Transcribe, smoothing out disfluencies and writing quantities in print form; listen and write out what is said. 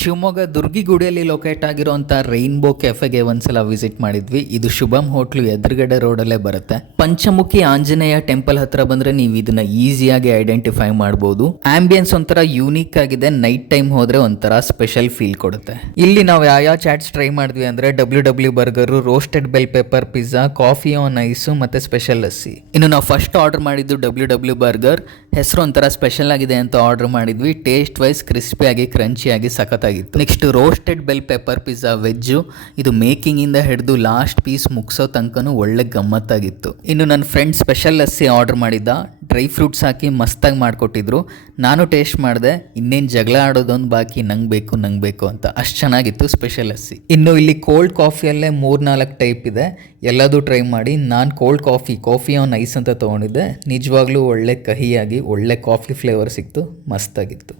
Shivamogga ದುರ್ಗಿಗುಡಿಯಲ್ಲಿ locate ಆಗಿರುವಂಥ rainbow ಕೆಫೆಗೆ ಒಂದ್ಸಲ visit ಮಾಡಿದ್ವಿ. ಇದು ಶುಭಂ ಹೋಟ್ಲು ಎದುರುಗಡೆ ರೋಡಲ್ಲೇ ಬರುತ್ತೆ. ಪಂಚಮುಖಿ ಆಂಜನೇಯ ಟೆಂಪಲ್ ಹತ್ರ ಬಂದ್ರೆ ನೀವು ಇದನ್ನ ಈಸಿಯಾಗಿ ಐಡೆಂಟಿಫೈ ಮಾಡಬಹುದು. ಆಂಬಿಯನ್ಸ್ ಒಂಥರ ಯೂನಿಕ್ ಆಗಿದೆ. ನೈಟ್ ಟೈಮ್ ಹೋದ್ರೆ ಒಂಥರ ಸ್ಪೆಷಲ್ ಫೀಲ್ ಕೊಡುತ್ತೆ. ಇಲ್ಲಿ ನಾವು ಯಾವ ಚಾಟ್ಸ್ ಟ್ರೈ ಮಾಡಿದ್ವಿ ಅಂದ್ರೆ W burger, roasted bell pepper pizza, coffee on ice ಮತ್ತೆ ಸ್ಪೆಷಲ್ ಲಸ್ಸಿ. ಇನ್ನು ನಾವು ಫಸ್ಟ್ ಆರ್ಡರ್ ಮಾಡಿದ್ದು ಡಬ್ಲ್ಯೂ ಬರ್ಗರ್. ಹೆಸರು ಒಂಥರ ಸ್ಪೆಷಲ್ ಆಗಿದೆ ಅಂತ ಆರ್ಡರ್ ಮಾಡಿದ್ವಿ. ಟೇಸ್ಟ್ ವೈಸ್ ಕ್ರಿಸ್ಪಿಯಾಗಿ ಕ್ರಂಚಿಯಾಗಿ ಸಖತ್ತಾಗಿತ್ತು. Next roasted bell pepper pizza veg. ಇದು ಮೇಕಿಂಗ್ ಇಂದ ಹಿಡಿದು ಲಾಸ್ಟ್ ಪೀಸ್ ಮುಗಿಸೋ ತನಕನೂ ಒಳ್ಳೆ ಗಮ್ಮತ್ತಾಗಿತ್ತು. ಇನ್ನು ನನ್ನ ಫ್ರೆಂಡ್ ಸ್ಪೆಷಲ್ ಲಸ್ಸಿ ಆರ್ಡರ್ ಮಾಡಿದ್ದ. ಡ್ರೈ ಫ್ರೂಟ್ಸ್ ಹಾಕಿ ಮಸ್ತಾಗಿ ಮಾಡಿಕೊಟ್ಟಿದ್ರು. ನಾನು ಟೇಸ್ಟ್ ಮಾಡಿದೆ. ಇನ್ನೇನು ಜಗಳ ಆಡೋದೊಂದು ಬಾಕಿ, ನಂಗೆ ಬೇಕು ಅಂತ. ಅಷ್ಟು ಚೆನ್ನಾಗಿತ್ತು ಸ್ಪೆಷಲ್ ಲಸ್ಸಿ. ಇನ್ನು ಇಲ್ಲಿ ಕೋಲ್ಡ್ ಕಾಫಿಯಲ್ಲೇ 3-4 ಟೈಪ್ ಇದೆ. ಎಲ್ಲದೂ ಟ್ರೈ ಮಾಡಿ. ನಾನು ಕೋಲ್ಡ್ ಕಾಫಿ ಆನ್ ಐಸ್ ಅಂತ ತೊಗೊಂಡಿದ್ದೆ. ನಿಜವಾಗ್ಲೂ ಒಳ್ಳೆ ಕಹಿಯಾಗಿ ಒಳ್ಳೆ ಕಾಫಿ ಫ್ಲೇವರ್ ಸಿಕ್ತು. ಮಸ್ತಾಗಿತ್ತು.